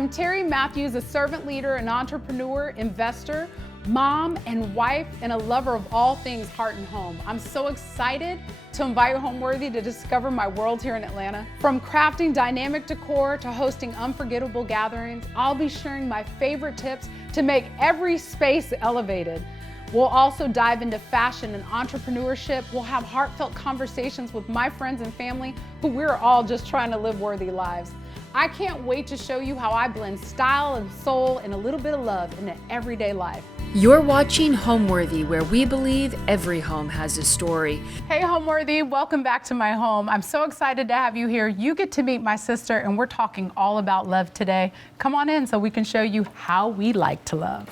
I'm Terri Matthews, a servant leader, an entrepreneur, investor, mom and wife, and a lover of all things heart and home. I'm so excited to invite Homeworthy to discover my world here in Atlanta. From crafting dynamic decor to hosting unforgettable gatherings, I'll be sharing my favorite tips to make every space elevated. We'll also dive into fashion and entrepreneurship. We'll have heartfelt conversations with my friends and family who we're all just trying to live worthy lives. I can't wait to show you how I blend style and soul and a little bit of love into everyday life. You're watching Homeworthy, where we believe every home has a story. Hey Homeworthy, welcome back to my home. I'm so excited to have you here. You get to meet my sister and we're talking all about love today. Come on in so we can show you how we like to love.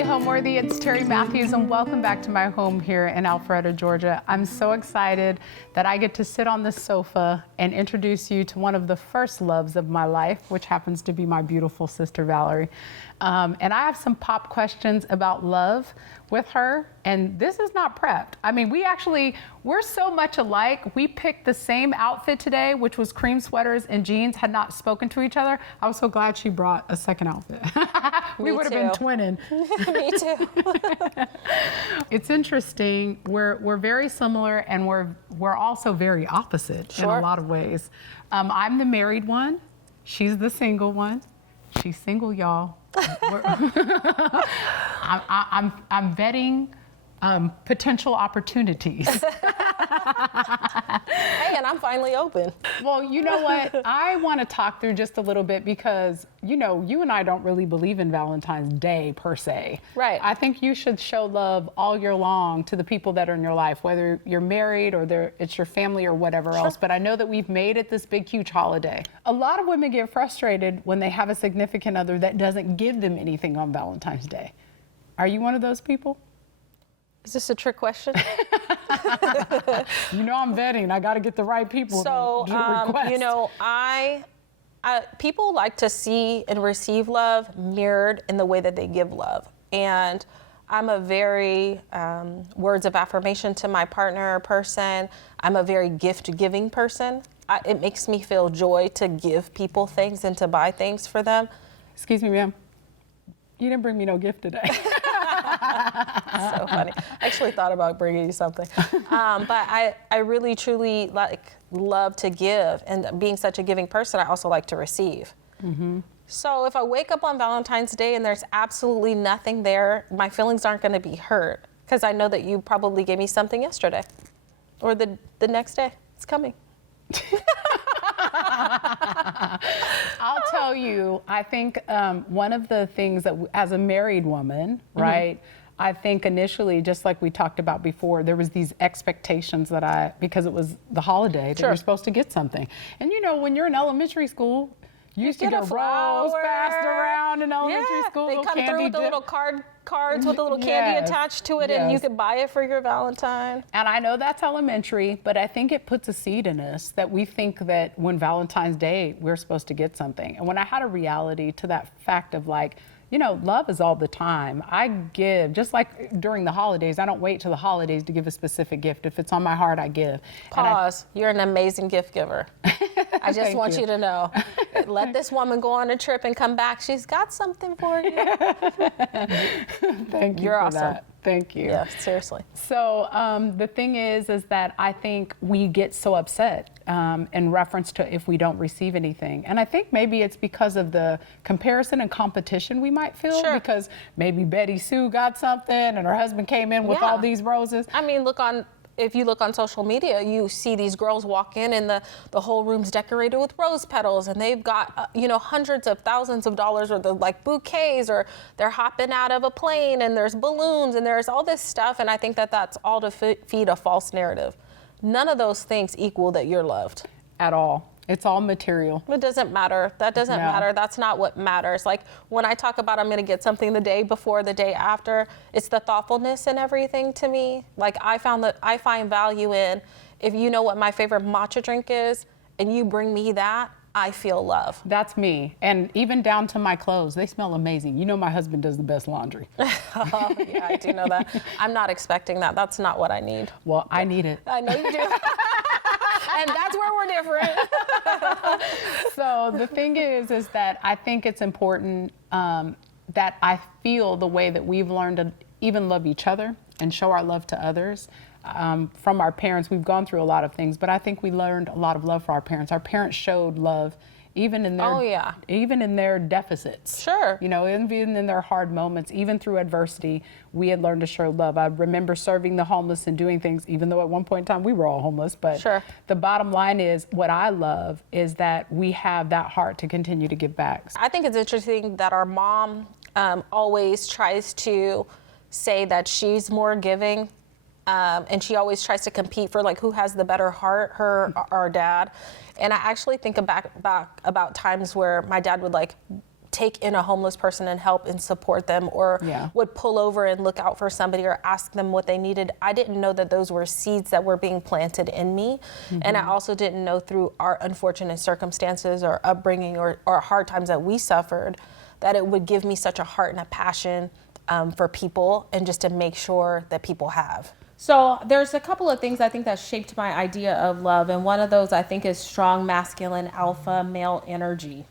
Homeworthy, it's Terri Matthews and welcome back to my home here in Alpharetta, Georgia. I'm so excited that I get to sit on this sofa and introduce you to one of the first loves of my life, which happens to be my beautiful sister, Valarie. And I have some pop questions about love with her, and this is not prepped. I mean, we're so much alike. We picked the same outfit today, which was cream sweaters and jeans, had not spoken to each other. I was so glad she brought a second outfit. We would have been twinning. Me too. It's interesting. We're very similar, and we're also very opposite in a lot of ways. I'm the married one. She's the single one. She's single, y'all. I'm vetting potential opportunities. Hey, and I'm finally open. Well, you know what? I want to talk through just a little bit because, you know, you and I don't really believe in Valentine's Day per se. Right. I think you should show love all year long to the people that are in your life, whether you're married or it's your family or whatever else. But I know that we've made it this big, huge holiday. A lot of women get frustrated when they have a significant other that doesn't give them anything on Valentine's Day. Are you one of those people? Is this a trick question? You know I'm vetting. I got to get the right people So, to request. you know, people like to see and receive love mirrored in the way that they give love. And I'm a very words of affirmation to my partner person. I'm a very gift-giving person. It makes me feel joy to give people things and to buy things for them. Excuse me, ma'am. You didn't bring me no gift today. So funny. I actually thought about bringing you something. But I really, truly love to give. And being such a giving person, I also like to receive. Mm-hmm. So if I wake up on Valentine's Day and there's absolutely nothing there, my feelings aren't going to be hurt because I know that you probably gave me something yesterday or the next day. It's coming. I'll tell you, I think one of the things that as a married woman, right, I think initially, just like we talked about before, there was these expectations that because it was the holiday, that you're supposed to get something. And you know, when you're in elementary school, you used to get rose passed around in elementary school. They come through with the little cards with a little candy attached to it, and you could buy it for your Valentine. And I know that's elementary, but I think it puts a seed in us that we think that when Valentine's Day, we're supposed to get something. And when I had a reality to that fact of like, you know, love is all the time. I give, just like during the holidays, I don't wait till the holidays to give a specific gift. If it's on my heart, I give. Pause. You're an amazing gift giver. I just want you to know. Let this woman go on a trip and come back. She's got something for you. Thank you. You're for awesome. That. Thank you. Yeah, seriously. So the thing is that I think we get so upset in reference to if we don't receive anything. And I think maybe it's because of the comparison and competition we might feel because maybe Betty Sue got something and her husband came in with all these roses. I mean, if you look on social media, you see these girls walk in and the whole room's decorated with rose petals and they've got, hundreds of thousands of dollars worth of like bouquets, or they're hopping out of a plane and there's balloons and there's all this stuff. And I think that that's all to feed a false narrative. None of those things equal that you're loved. At all. It's all material. It doesn't matter. That doesn't matter. That's not what matters. Like when I talk about I'm going to get something the day before, the day after, it's the thoughtfulness and everything to me. Like I find value in, if you know what my favorite matcha drink is and you bring me that, I feel love. That's me. And even down to my clothes, they smell amazing. You know my husband does the best laundry. Oh, yeah, I do know that. I'm not expecting that. That's not what I need. Well, I need it. I know you do. And that's where we're different. So the thing is that I think it's important that I feel the way that we've learned to even love each other and show our love to others. From our parents, we've gone through a lot of things, but I think we learned a lot of love for our parents. Our parents showed love even in their even in their deficits. Sure. You know, even in their hard moments, even through adversity, we had learned to show love. I remember serving the homeless and doing things, even though at one point in time we were all homeless. But sure. The bottom line is, what I love is that we have that heart to continue to give back. I think it's interesting that our mom always tries to say that she's more giving. And she always tries to compete for like who has the better heart, her or our dad. And I actually think back about times where my dad would like take in a homeless person and help and support them, or would pull over and look out for somebody or ask them what they needed. I didn't know that those were seeds that were being planted in me. And I also didn't know through our unfortunate circumstances or upbringing or hard times that we suffered, that it would give me such a heart and a passion for people and just to make sure that people have. So there's a couple of things I think that shaped my idea of love. And one of those I think is strong masculine alpha male energy.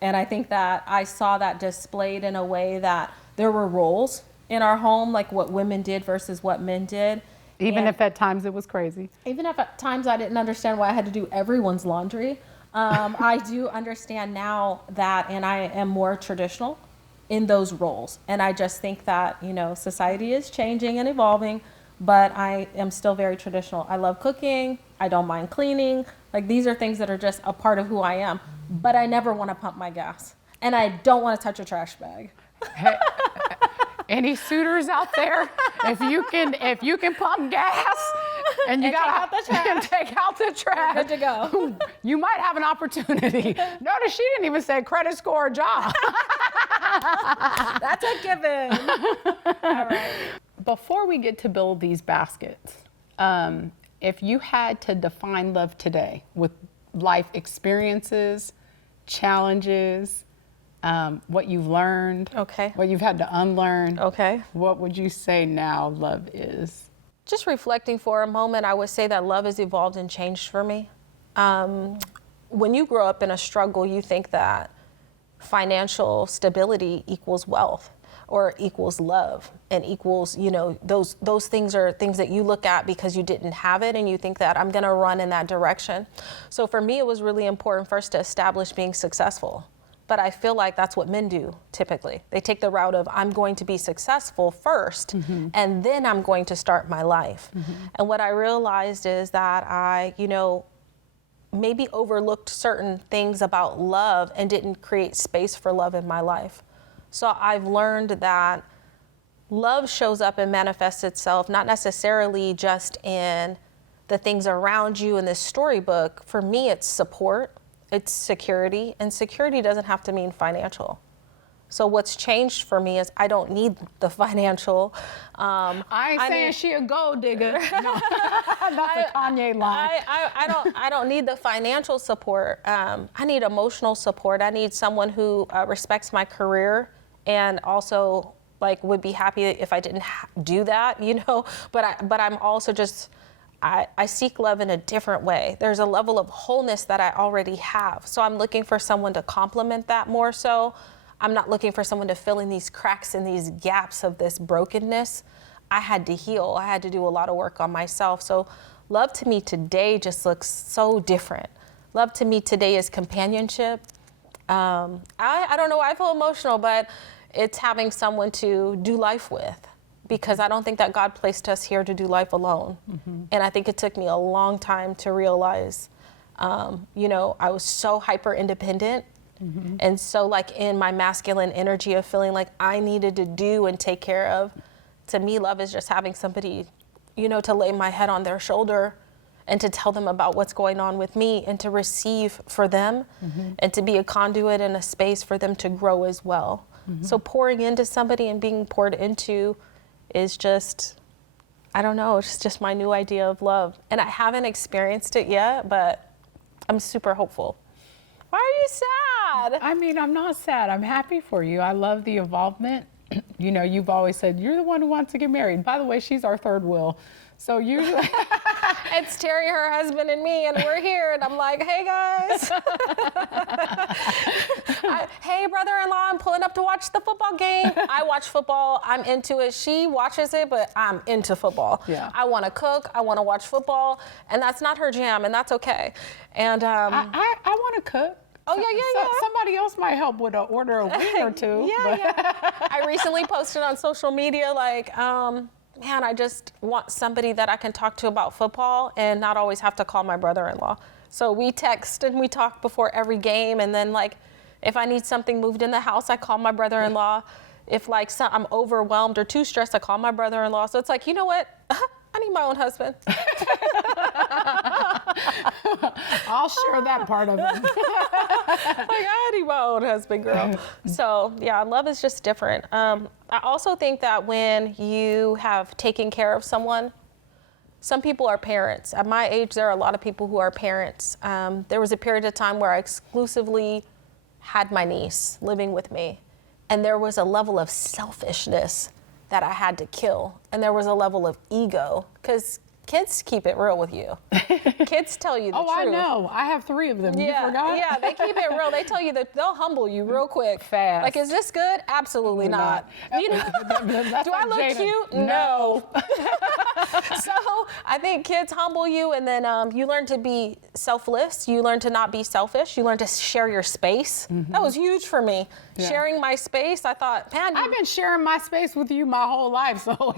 And I think that I saw that displayed in a way that there were roles in our home, like what women did versus what men did. Even if at times it was crazy. Even if at times I didn't understand why I had to do everyone's laundry. I do understand now that, and I am more traditional in those roles. And I just think that, you know, society is changing and evolving, but I am still very traditional. I love cooking. I don't mind cleaning. Like, these are things that are just a part of who I am, but I never want to pump my gas, and I don't want to touch a trash bag. Hey, any suitors out there? If you can pump gas and you gotta take out the trash, good to go. You might have an opportunity. Notice she didn't even say credit score or job. That's a given. All right. Before we get to build these baskets, if you had to define love today with life experiences, challenges, what you've learned, what you've had to unlearn, what would you say now love is? Just reflecting for a moment, I would say that love has evolved and changed for me. When you grow up in a struggle, you think that financial stability equals wealth, or equals love, and equals, you know, those things are things that you look at because you didn't have it, and you think that I'm gonna run in that direction. So for me, it was really important first to establish being successful. But I feel like that's what men do typically. They take the route of, I'm going to be successful first, and then I'm going to start my life. And what I realized is that I, you know, maybe overlooked certain things about love and didn't create space for love in my life. So I've learned that love shows up and manifests itself not necessarily just in the things around you in this storybook. For me, it's support, it's security, and security doesn't have to mean financial. So what's changed for me is I don't need the financial. I ain't saying she a gold digger. No, that's a Kanye line. I don't need the financial support. I need emotional support. I need someone who respects my career and also like would be happy if I didn't do that, you know. But I'm also just, I seek love in a different way. There's a level of wholeness that I already have. So I'm looking for someone to complement that more so. I'm not looking for someone to fill in these cracks and these gaps of this brokenness. I had to heal. I had to do a lot of work on myself. So love to me today just looks so different. Love to me today is companionship. I don't know why I feel emotional, but it's having someone to do life with, because I don't think that God placed us here to do life alone. And I think it took me a long time to realize, you know, I was so hyper independent. And so like in my masculine energy of feeling like I needed to do and take care of. To me, love is just having somebody, you know, to lay my head on their shoulder and to tell them about what's going on with me and to receive for them and to be a conduit and a space for them to grow as well. So pouring into somebody and being poured into is just, I don't know, it's just my new idea of love. And I haven't experienced it yet, but I'm super hopeful. Why are you sad? I mean, I'm not sad. I'm happy for you. I love the involvement. You know, you've always said you're the one who wants to get married. By the way, she's our third wheel. So usually it's Terri, her husband, and me, and we're here. And I'm like, hey, guys. Hey, brother-in-law, I'm pulling up to watch the football game. I watch football. I'm into it. She watches it, but I'm into football. Yeah. I want to cook. I want to watch football. And that's not her jam, and that's okay. And I want to cook. Oh, yeah. Somebody else might help with an order a wing or two. Yeah. I recently posted on social media, like, man, I just want somebody that I can talk to about football and not always have to call my brother-in-law. So we text and we talk before every game. And then, like, if I need something moved in the house, I call my brother-in-law. If, like, I'm overwhelmed or too stressed, I call my brother-in-law. So it's like, you know what? I need my own husband. I'll share that part of it. Like, I need my own husband, girl. So, yeah, love is just different. I also think that when you have taken care of someone, some people are parents. At my age, there are a lot of people who are parents. There was a period of time where I exclusively had my niece living with me, and there was a level of selfishness that I had to kill. And there was a level of ego, because kids keep it real with you. Kids tell you the truth. Oh, I know. I have 3 of them. Yeah, You forgot? yeah, they keep it real. They tell you that they'll humble you real quick. Fast. Like, is this good? Absolutely not. You know, That's do like I look Jaden. cute? No. So I think kids humble you, and then you learn to be selfless. You learn to not be selfish. You learn to share your space. That was huge for me. Yeah. Sharing my space, I thought, man, I've been sharing my space with you my whole life, so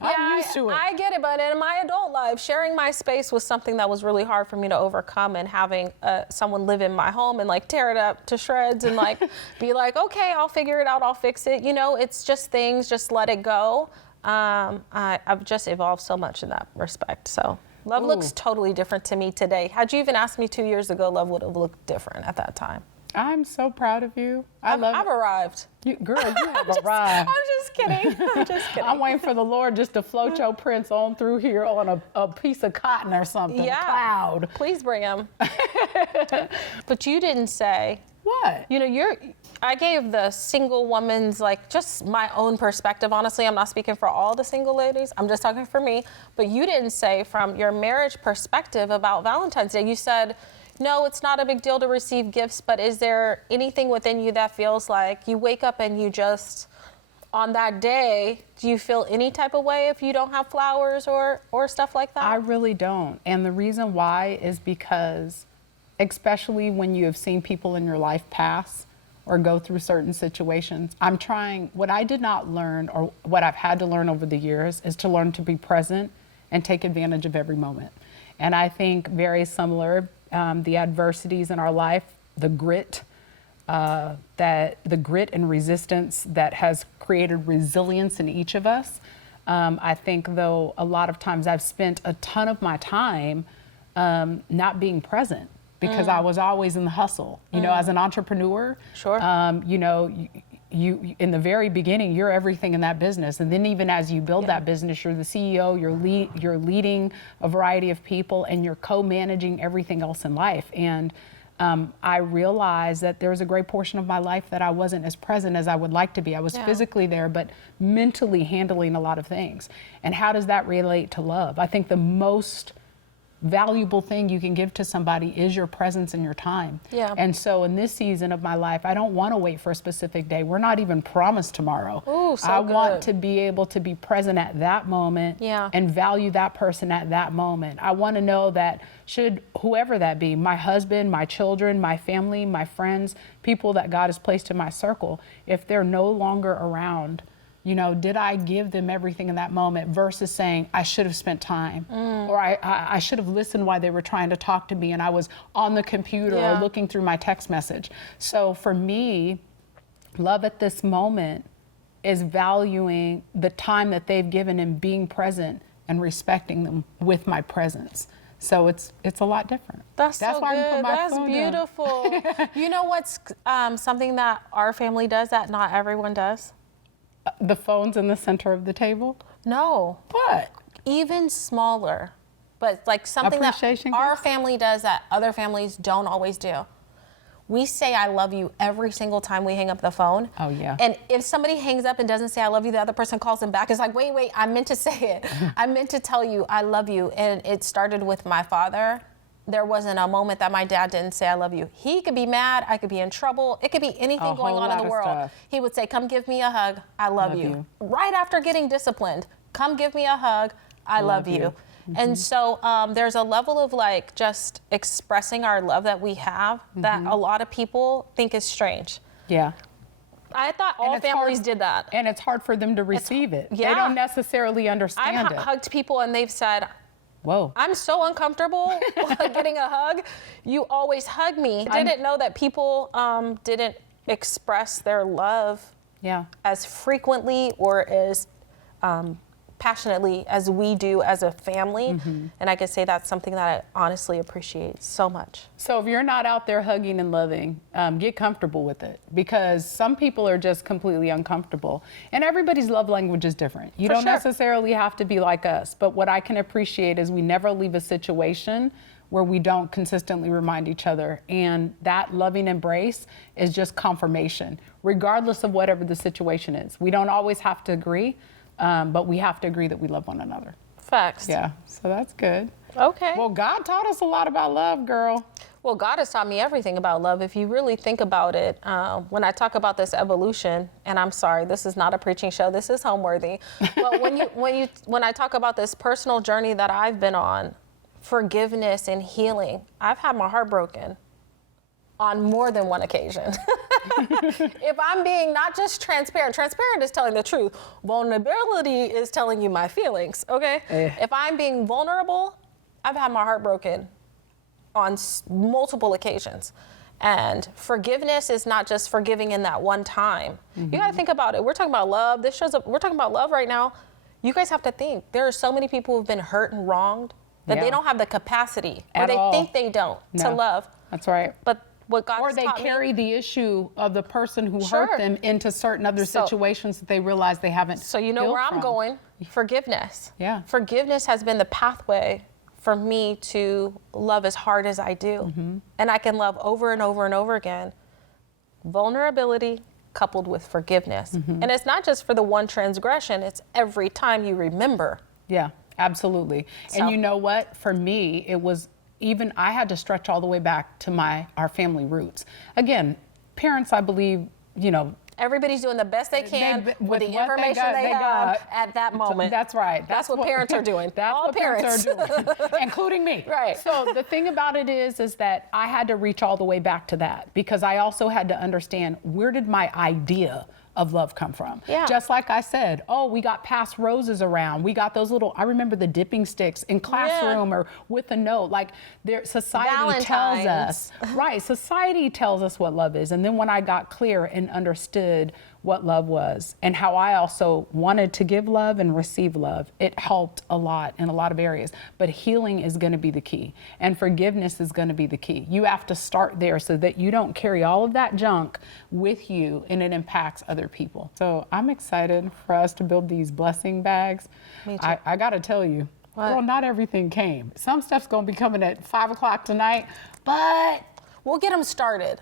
I'm used to it. I get it, but in my adult life, sharing my space was something that was really hard for me to overcome, and having someone live in my home and, like, tear it up to shreds and, like, be like, okay, I'll figure it out, I'll fix it. You know, it's just things, just let it go. I've just evolved so much in that respect. So love looks totally different to me today. Had you even asked me 2 years ago, love would have looked different at that time. I'm so proud of you. I've arrived. Girl, you have arrived. I'm just kidding. I'm just kidding. I'm waiting for the Lord just to float your prince on through here on a piece of cotton or something. Yeah. A cloud. Please bring him. But you didn't say. What? You know, I gave the single woman's, like, just my own perspective. Honestly, I'm not speaking for all the single ladies. I'm just talking for me. But you didn't say from your marriage perspective about Valentine's Day. You said, no, it's not a big deal to receive gifts, but is there anything within you that feels like you wake up and you just, on that day, do you feel any type of way if you don't have flowers or stuff like that? I really don't. And the reason why is because, especially when you have seen people in your life pass or go through certain situations, what I did not learn, or what I've had to learn over the years, is to learn to be present and take advantage of every moment. And I think very similar, the adversities in our life, the grit and resistance that has created resilience in each of us. I think, though, a lot of times I've spent a ton of my time not being present, because I was always in the hustle. You know, as an entrepreneur, Sure. You know, you in the very beginning, you're everything in that business, and then even as you build that business, you're the CEO, you're leading a variety of people, and you're co-managing everything else in life. And I realized that there was a great portion of my life that I wasn't as present as I would like to be. I was physically there, but mentally handling a lot of things. And how does that relate to love? I think the most valuable thing you can give to somebody is your presence and your time. Yeah. And so in this season of my life, I don't want to wait for a specific day. We're not even promised tomorrow. Ooh, so I good. want to be able to be present at that moment and value that person at that moment. I want to know that should whoever that be, my husband, my children, my family, my friends, people that God has placed in my circle, if they're no longer around, you know, did I give them everything in that moment, versus saying I should have spent time, or I should have listened while they were trying to talk to me and I was on the computer or looking through my text message. So for me, love at this moment is valuing the time that they've given and being present and respecting them with my presence. So it's a lot different. That's so why I can good. put my That's phone down. beautiful. You know what's something that our family does that not everyone does? The phone's in the center of the table? No. What? Even smaller, but like something that Appreciation our gifts? family does that other families don't always do. We say I love you every single time we hang up the phone. Oh, yeah. And if somebody hangs up and doesn't say I love you, the other person calls them back. It's like, wait, I meant to say it. I meant to tell you I love you. And it started with my father. There wasn't a moment that my dad didn't say I love you. He could be mad, I could be in trouble. It could be anything going on in the world. Stuff. He would say, come give me a hug, I love you. Right after getting disciplined, come give me a hug, I love you. And so there's a level of like just expressing our love that we have that a lot of people think is strange. Yeah. I thought all families did that. And it's hard for them to receive it. Yeah. They don't necessarily understand I've it. hugged people and they've said, whoa, I'm so uncomfortable getting a hug. You always hug me. I didn't know that people didn't express their love as frequently or as passionately as we do as a family. And I can say that's something that I honestly appreciate so much. So if you're not out there hugging and loving, get comfortable with it, because some people are just completely uncomfortable. And everybody's love language is different. You don't necessarily have to be like us, but what I can appreciate is we never leave a situation where we don't consistently remind each other. And that loving embrace is just confirmation, regardless of whatever the situation is. We don't always have to agree, but we have to agree that we love one another. Facts. Yeah, so that's good. Okay. Well, God taught us a lot about love, girl. Well, God has taught me everything about love. If you really think about it, when I talk about this evolution, and I'm sorry, this is not a preaching show, this is Homeworthy. But when I talk about this personal journey that I've been on, forgiveness and healing, I've had my heart broken on more than one occasion. If I'm being not just transparent is telling the truth. Vulnerability is telling you my feelings, okay? If I'm being vulnerable, I've had my heart broken on multiple occasions. And forgiveness is not just forgiving in that one time. You gotta think about it. We're talking about love. We're talking about love right now. You guys have to think, there are so many people who've been hurt and wronged that they don't have the capacity, or they think they don't, to love. That's right. But what God or they carry the issue of the person who hurt them into certain other situations that they realize they haven't. So you know where I'm going? Forgiveness. Yeah. Forgiveness has been the pathway for me to love as hard as I do. And I can love over and over and over again. Vulnerability coupled with forgiveness. And it's not just for the one transgression, it's every time you remember. Yeah, absolutely. So, and you know what? For me, it was even, I had to stretch all the way back to our family roots. Again, parents, I believe, everybody's doing the best they can with the information they have at that moment. That's right. That's what parents are doing. That's all what parents are doing, including me. Right. So the thing about it is that I had to reach all the way back to that, because I also had to understand, where did my idea of love come from? Yeah. Just like I said, we got passed roses around. We got those little, I remember the dipping sticks in classroom or with a note. Like, society Valentines. tells us, right, society tells us what love is. And then when I got clear and understood what love was and how I also wanted to give love and receive love, it helped a lot in a lot of areas. But healing is going to be the key, and forgiveness is going to be the key. You have to start there so that you don't carry all of that junk with you and it impacts other people. So I'm excited for us to build these blessing bags. Me too. I got to tell you, Well, not everything came. Some stuff's going to be coming at 5 o'clock tonight, but we'll get them started.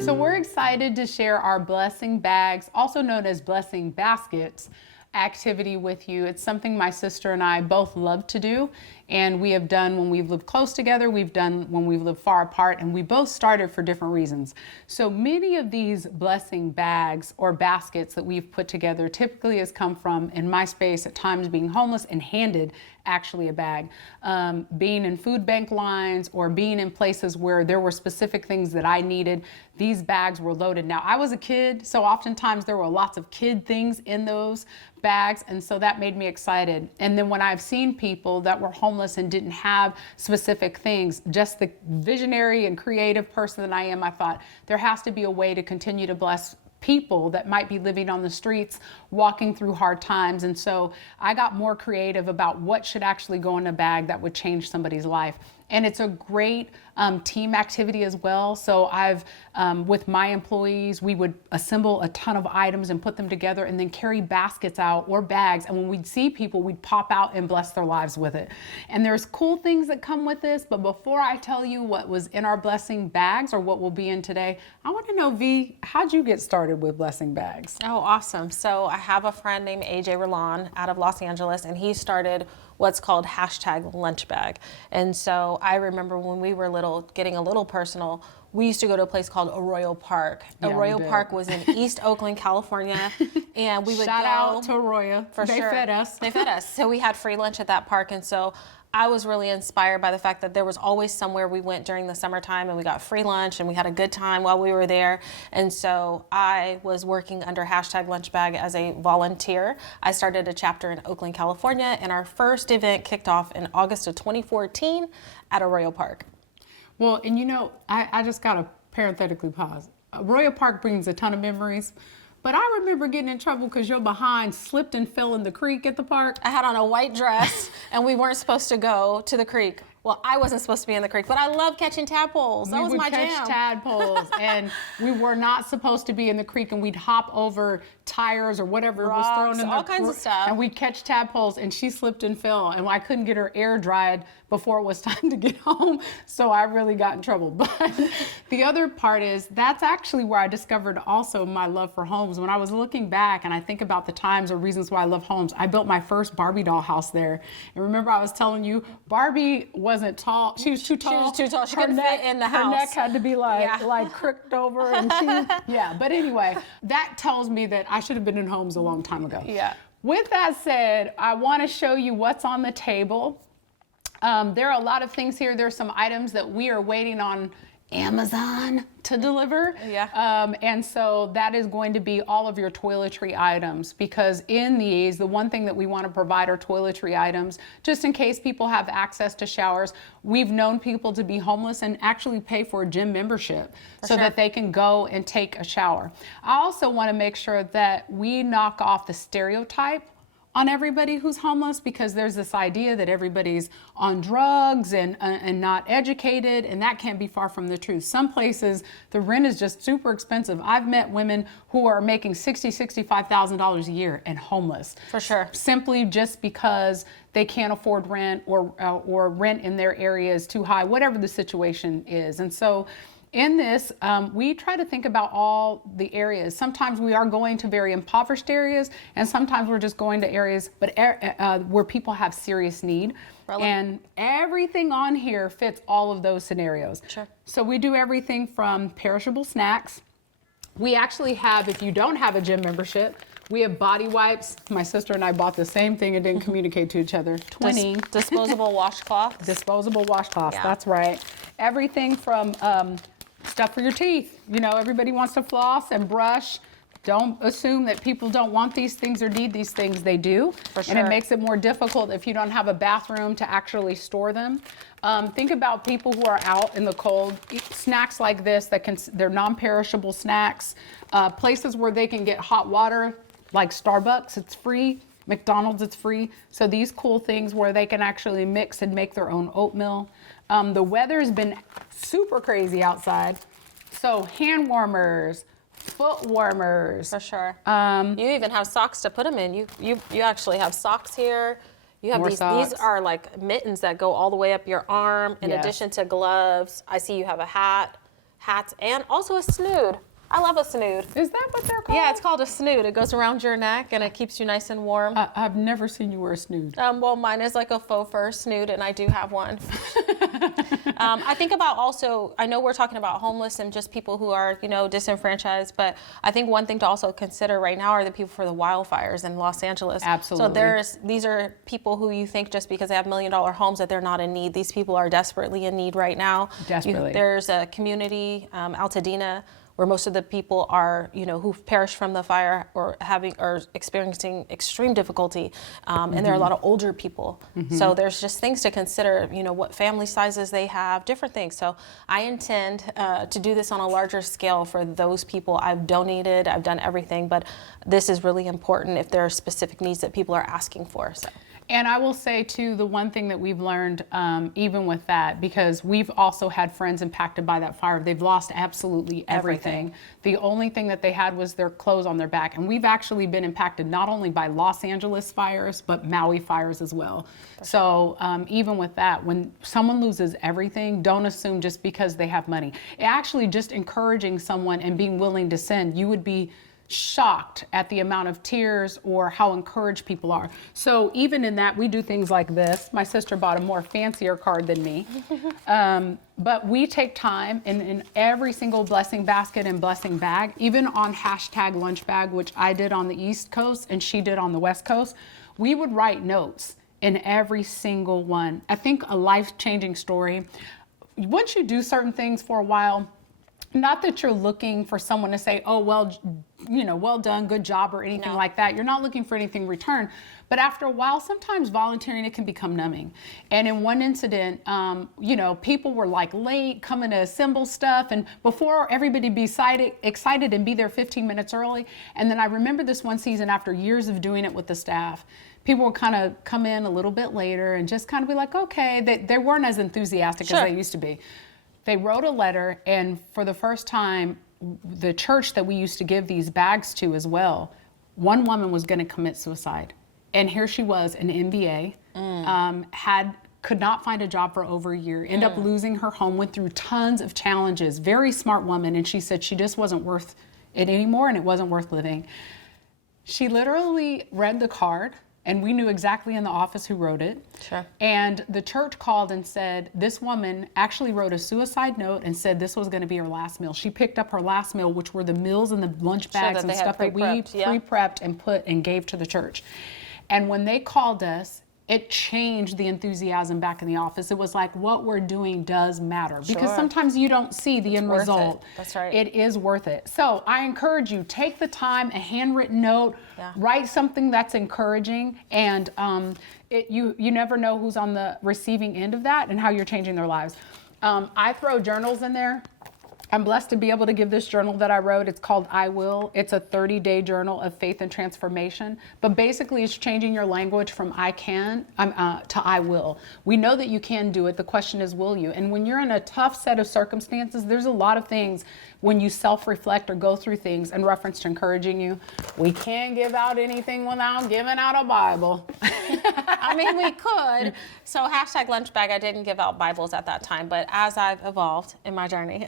So we're excited to share our blessing bags, also known as blessing baskets, activity with you. It's something my sister and I both love to do, and we have done when we've lived close together, we've done when we've lived far apart, and we both started for different reasons. So many of these blessing bags or baskets that we've put together typically has come from, in my space, at times being homeless and handed actually a bag, being in food bank lines or being in places where there were specific things that I needed. These bags were loaded. Now, I was a kid, so oftentimes there were lots of kid things in those bags, and so that made me excited. And then when I've seen people that were homeless and didn't have specific things, just the visionary and creative person that I am, I thought there has to be a way to continue to bless people that might be living on the streets, walking through hard times. And so I got more creative about what should actually go in a bag that would change somebody's life. and it's a great team activity as well. So I've, with my employees, we would assemble a ton of items and put them together and then carry baskets out or bags. And when we'd see people, we'd pop out and bless their lives with it. And there's cool things that come with this. But before I tell you what was in our blessing bags or what will be in today, I want to know, V, how'd you get started with blessing bags? Oh, awesome. So I have a friend named AJ Rolon out of Los Angeles, and he started what's called #lunchbag. And so I remember when we were little, getting a little personal, we used to go to a place called Arroyo Park. Yeah, Arroyo Park was in East Oakland, California, and we would Shout go out to Arroyo. for They sure. fed us. They fed us. So we had free lunch at that park, and so I was really inspired by the fact that there was always somewhere we went during the summertime and we got free lunch and we had a good time while we were there. And so I was working under #lunchbag as a volunteer. I started a chapter in Oakland, California, and our first event kicked off in August of 2014 at Arroyo Park. Well, and you know, I just got to parenthetically pause. Arroyo Park brings a ton of memories, but I remember getting in trouble because your behind slipped and fell in the creek at the park. I had on a white dress and we weren't supposed to go to the creek. Well, I wasn't supposed to be in the creek, but I love catching tadpoles. That was my jam. We would catch tadpoles, and we were not supposed to be in the creek, and we'd hop over tires or whatever was thrown in all kinds of stuff. And we'd catch tadpoles, and she slipped and fell, and I couldn't get her air dried before it was time to get home, so I really got in trouble. But the other part is that's actually where I discovered also my love for homes. When I was looking back and I think about the times or reasons why I love homes, I built my first Barbie doll house there. And remember I was telling you, Barbie wasn't tall. She was too tall. She was too tall. She couldn't fit in the house. Her neck had to be like Yeah. crooked over, and yeah. But anyway, that tells me that I should have been in homes a long time ago. Yeah. With that said, I want to show you what's on the table. There are a lot of things here. There's some items that we are waiting on Amazon to deliver. Yeah. And so that is going to be all of your toiletry items, because in these, the one thing that we want to provide are toiletry items, just in case people have access to showers. We've known people to be homeless and actually pay for a gym membership so that they can go and take a shower. I also want to make sure that we knock off the stereotype on everybody who's homeless, because there's this idea that everybody's on drugs and not educated, and that can't be far from the truth. Some places the rent is just super expensive. I've met women who are making $65,000 a year and homeless. For sure. Simply just because they can't afford rent, or rent in their area is too high, whatever the situation is. And so in this, we try to think about all the areas. Sometimes we are going to very impoverished areas, and sometimes we're just going to areas where people have serious need. Really? And everything on here fits all of those scenarios. Sure. So we do everything from perishable snacks. We actually have, if you don't have a gym membership, we have body wipes. My sister and I bought the same thing and didn't communicate to each other. 20. Disposable washcloths. Disposable washcloths, Yeah. that's right. Everything from stuff for your teeth. You know, everybody wants to floss and brush. Don't assume that people don't want these things or need these things. They do. For sure. And it makes it more difficult if you don't have a bathroom to actually store them. Think about people who are out in the cold. Snacks like this, they're non-perishable snacks. Places where they can get hot water, like Starbucks, it's free. McDonald's, it's free. So these cool things where they can actually mix and make their own oatmeal. The weather's been super crazy outside. So hand warmers, foot warmers. For sure. You even have socks to put them in. You actually have socks here. You have More these. socks. These are like mittens that go all the way up your arm. In Yes. addition to gloves, I see you have a hats, and also a snood. I love a snood. Is that what they're called? Yeah, it's called a snood. It goes around your neck and it keeps you nice and warm. I've never seen you wear a snood. Well, mine is like a faux fur snood, and I do have one. I think about also, I know we're talking about homeless and just people who are, disenfranchised, but I think one thing to also consider right now are the people for the wildfires in Los Angeles. Absolutely. So these are people who you think just because they have $1 million homes that they're not in need. These people are desperately in need right now. Desperately. There's a community, Altadena, where most of the people are, who've perished from the fire or experiencing extreme difficulty, and there are a lot of older people. So there's just things to consider, what family sizes they have, different things. So I intend to do this on a larger scale for those people. I've donated, I've done everything, but this is really important if there are specific needs that people are asking for. So. And I will say too, the one thing that we've learned, even with that, because we've also had friends impacted by that fire, they've lost absolutely everything. The only thing that they had was their clothes on their back. And we've actually been impacted not only by Los Angeles fires, but Maui fires as well. So even with that, when someone loses everything, don't assume just because they have money. Actually, just encouraging someone and being willing to send, you would be shocked at the amount of tears or how encouraged people are. So even in that, we do things like this. My sister bought a more fancier card than me. But we take time in every single blessing basket and blessing bag, even on #lunchbag, which I did on the East Coast and she did on the West Coast, we would write notes in every single one. I think a life-changing story. Once you do certain things for a while, not that you're looking for someone to say, oh, well, well done, good job, or anything like that. You're not looking for anything in return. But after a while, sometimes volunteering, it can become numbing. And in one incident, people were like late, coming to assemble stuff. And before everybody be excited and be there 15 minutes early. And then I remember this one season after years of doing it with the staff, people would kind of come in a little bit later and just kind of be like, okay, they weren't as enthusiastic as they used to be. They wrote a letter, and for the first time, the church that we used to give these bags to as well, one woman was going to commit suicide. And here she was, an MBA, could not find a job for over a year, ended up losing her home, went through tons of challenges, very smart woman, and she said she just wasn't worth it anymore and it wasn't worth living. She literally read the card, and we knew exactly in the office who wrote it. Sure. And the church called and said, this woman actually wrote a suicide note and said this was going to be her last meal. She picked up her last meal, which were the meals and the lunch bags and stuff that we pre-prepped and put and gave to the church. And when they called us, it changed the enthusiasm back in the office. It was like, what we're doing does matter. Because sometimes you don't see the end result. That's right. It is worth it. So I encourage you, take the time, a handwritten note, write something that's encouraging, and you never know who's on the receiving end of that and how you're changing their lives. I throw journals in there. I'm blessed to be able to give this journal that I wrote. It's called I Will. It's a 30-day journal of faith and transformation. But basically, it's changing your language from I can to I will. We know that you can do it. The question is, will you? And when you're in a tough set of circumstances, there's a lot of things when you self-reflect or go through things in reference to encouraging you. We can't give out anything without giving out a Bible. I mean, we could. So #lunchbag, I didn't give out Bibles at that time, but as I've evolved in my journey,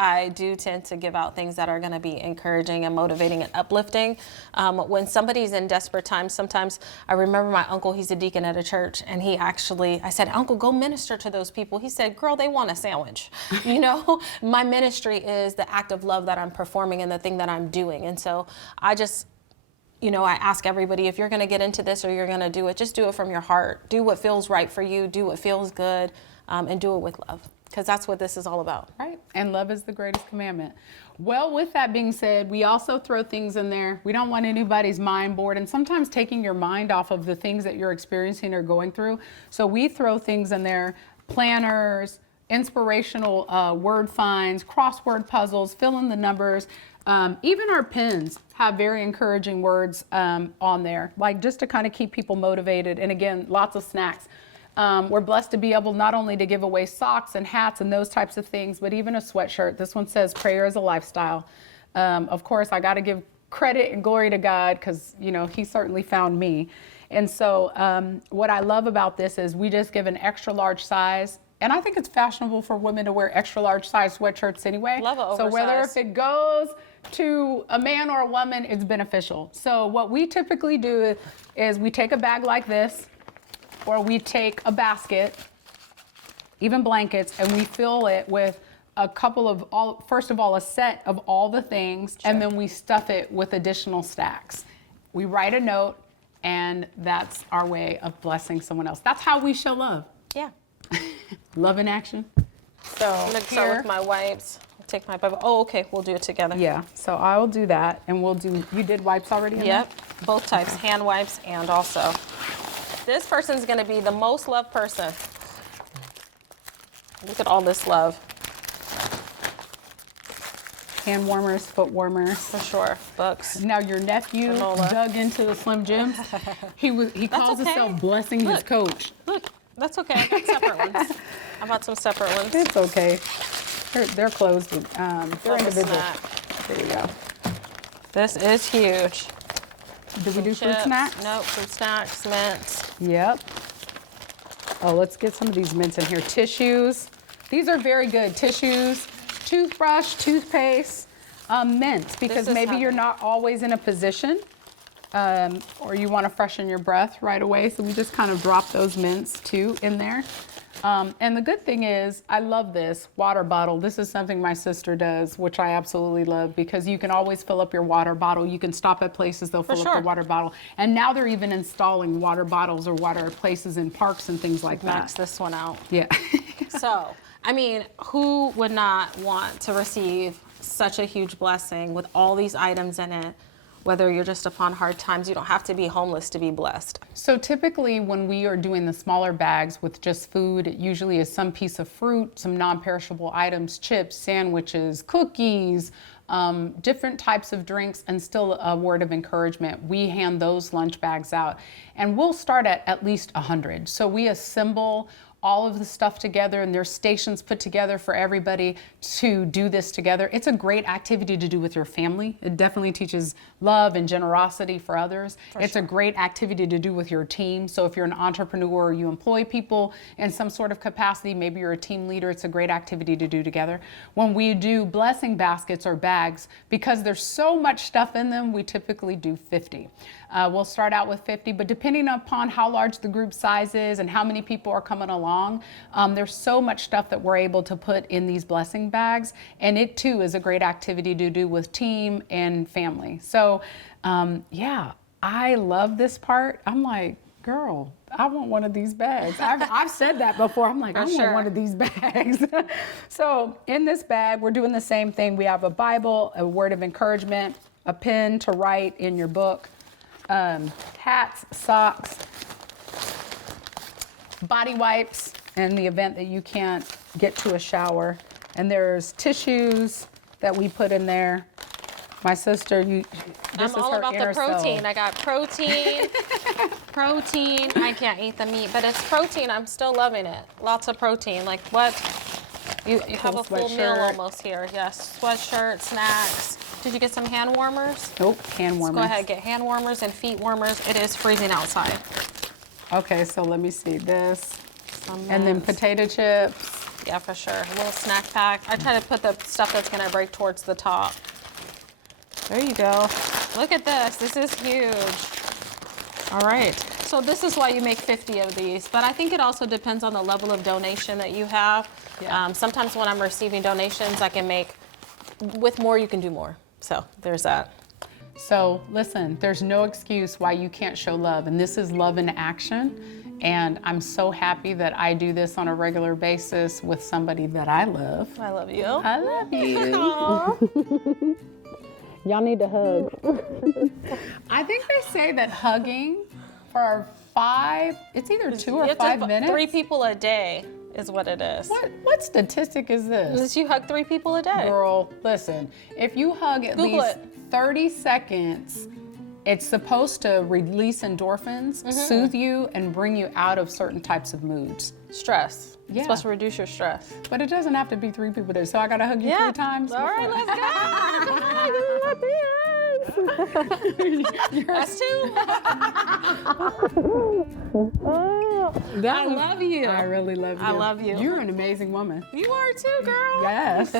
I do tend to give out things that are going to be encouraging and motivating and uplifting. When somebody's in desperate times, sometimes I remember my uncle, he's a deacon at a church, and I said, Uncle, go minister to those people. He said, girl, they want a sandwich. My ministry is the act of love that I'm performing and the thing that I'm doing. And so I just, I ask everybody, if you're going to get into this or you're going to do it, just do it from your heart. Do what feels right for you. Do what feels good, and do it with love, because that's what this is all about. Right. And love is the greatest commandment. Well, with that being said, we also throw things in there. We don't want anybody's mind bored, and sometimes taking your mind off of the things that you're experiencing or going through. So we throw things in there, planners, inspirational word finds, crossword puzzles, fill in the numbers. Even our pens have very encouraging words on there, like just to kind of keep people motivated. And again, lots of snacks. We're blessed to be able not only to give away socks and hats and those types of things, but even a sweatshirt. This one says prayer is a lifestyle. Of course, I got to give credit and glory to God, because he certainly found me. And so what I love about this is we just give an extra large size. And I think it's fashionable for women to wear extra large size sweatshirts anyway. Love it, oversized. So whether if it goes to a man or a woman, it's beneficial. So what we typically do is we take a bag like this, or we take a basket, even blankets, and we fill it with first of all, a set of all the things, and then we stuff it with additional stacks. We write a note, and that's our way of blessing someone else. That's how we show love. Yeah. Love in action. So I'm going to start with my wipes. I'll take my Bible. Oh, okay. We'll do it together. Yeah. So I will do that, and you did wipes already? Yep. Both types, hand wipes and also. This person's going to be the most loved person. Look at all this love. hand warmers, foot warmers. For sure. Books. Now your nephew Granola. dug into the Slim Jims. He calls okay. himself blessing his coach. Look, that's okay. I got separate ones. I bought some separate ones. It's okay. They're closed. They're Love a individual. snack. There you go. This is huge. Did we do fruit Chips. snacks? Nope, fruit snacks, mints. Yep. Oh, let's get some of these mints in here. Tissues. These are very good. Tissues, toothbrush, toothpaste, mints, because This is maybe you're heavy. not always in a position or you want to freshen your breath right away. So we just kind of drop those mints too in there. And the good thing is, I love this water bottle. This is something my sister does, which I absolutely love, because you can always fill up your water bottle. You can stop at places, they'll fill up sure. the water bottle. And now they're even installing water bottles or water places in parks and things like Max that. this one out. Yeah. So, I mean, who would not want to receive such a huge blessing with all these items in it? Whether you're just upon hard times, you don't have to be homeless to be blessed. So typically when we are doing the smaller bags with just food, it usually is some piece of fruit, some non-perishable items, chips, sandwiches, cookies, different types of drinks, and still a word of encouragement. We hand those lunch bags out, and we'll start at least 100. So we assemble all of the stuff together, and there's stations put together for everybody to do this together. It's a great activity to do with your family. It definitely teaches love and generosity for others. It's a great activity to do with your team. So if you're an entrepreneur or you employ people in some sort of capacity, maybe you're a team leader, it's a great activity to do together. When we do blessing baskets or bags, because there's so much stuff in them, we typically do 50. We'll start out with 50, but depending upon how large the group size is and how many people are coming along, there's so much stuff that we're able to put in these blessing bags, and it too is a great activity to do with team and family. So yeah, I love this part. I'm like, girl, I want one of these bags. I've said that before. I'm like, I want one of these bags. So in this bag, we're doing the same thing. We have a Bible, a word of encouragement, a pen to write in your book, hats, socks, body wipes in the event that you can't get to a shower. And there's tissues that we put in there. My sister, this I'm is all her about the inner protein. self. I got protein, protein. I can't eat the meat, but it's protein. I'm still loving it. Lots of protein. Like what? You have a full meal sweatshirt. almost here. Yes, sweatshirt, snacks. Did you get some hand warmers? Nope, hand warmers. Go ahead, get hand warmers and feet warmers. It is freezing outside. Okay, so let me see this. Some And then mints. potato chips. Yeah, for sure. A little snack pack. I try to put the stuff that's gonna break towards the top. There you go. Look at this. This is huge. All right. So this is why you make 50 of these, but I think it also depends on the level of donation that you have. Yeah. Sometimes when I'm receiving donations, I can make, with more, you can do more. So there's that. So listen, there's no excuse why you can't show love, and this is love in action. And I'm so happy that I do this on a regular basis with somebody that I love. I love you. I love you. Aw. Y'all need to hug. I think they say that hugging for 5, it's either 2 or You have 5 to- minutes. 3 people a day is what it is. What statistic is this? Is you hug 3 people a day. Girl, listen, if you hug at Google least it. 30 seconds, it's supposed to release endorphins, soothe you, and bring you out of certain types of moods. Stress. Yeah. It's supposed to reduce your stress. But it doesn't have to be 3 people there, so I gotta hug you 3 times. All right, let's go. That's 2. I love you. I really love you. I love you. You're an amazing woman. You are too, girl. Yes.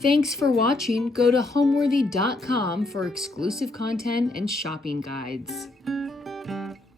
Thanks for watching. Go to homeworthy.com for exclusive content and shopping guides.